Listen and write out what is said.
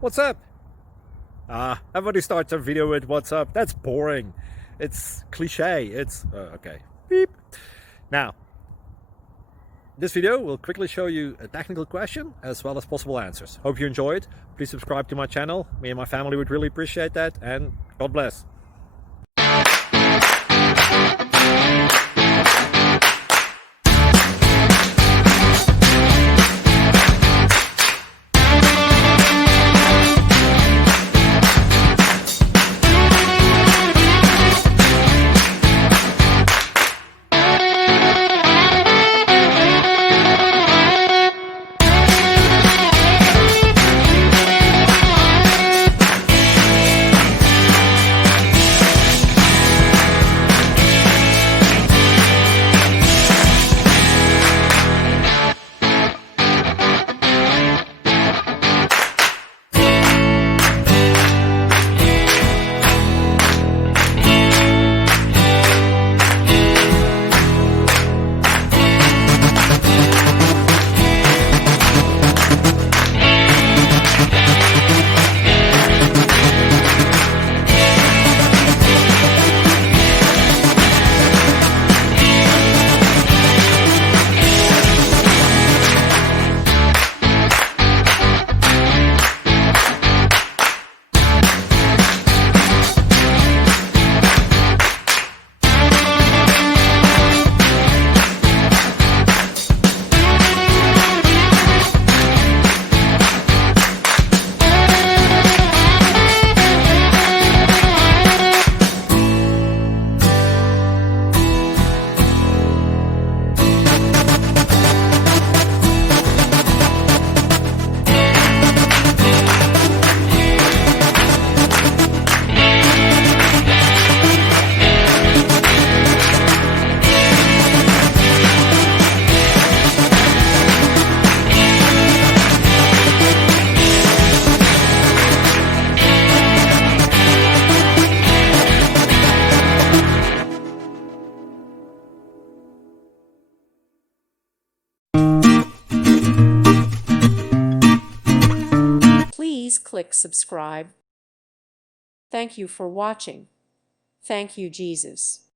What's up? Everybody starts a video with what's up. That's boring. It's cliche. It's okay. Beep. Now, this video will quickly show you a technical question as well as possible answers. Hope you enjoyed. Please subscribe to my channel. Me and my family would really appreciate that, and God bless. Please click subscribe. Thank you for watching. Thank you, Jesus.